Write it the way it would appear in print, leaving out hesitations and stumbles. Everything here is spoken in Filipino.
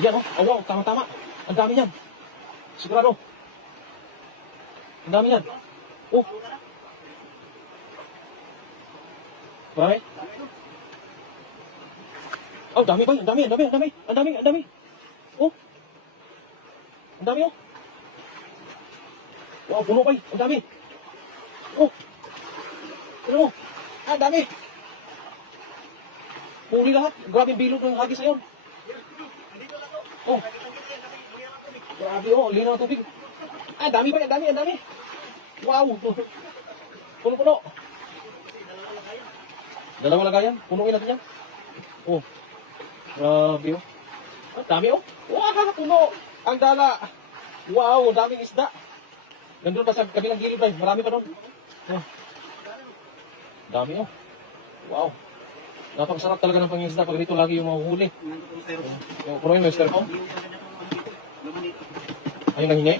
Yan oh. Oh, wow, tama-tama. Ang dami yan. Sigurado. Ang dami yan. Oh. Marami? Oh, dami ba? Ang dami, ang dami, ang dami. Ang dami, ang dami. Oh. Ang dami oh. Wow, puno ba? Ang dami. Oh. Ano mo? Ang dami. Puli lahat. Grabe yung bilog ng hagis na yun. Oh. Grabe oh, linaw ng tubig. Ah, dami ba? Ang dami, ang dami. Wow. Puno-puno. Dalawang lagayan. Punuin natin yan. Oh. Grabe oh. Ang dami oh. Wow, puno. Ang dala. Wow, daming isda. Nandun pa sa kabilang gilid tayo. Marami pa doon. Oh. Dami oh. Wow. Napakasarap talaga ng pangingisda pag dito lagi yung mahuhuli. Puno yung Mr. Pong. Ayun ang hingi.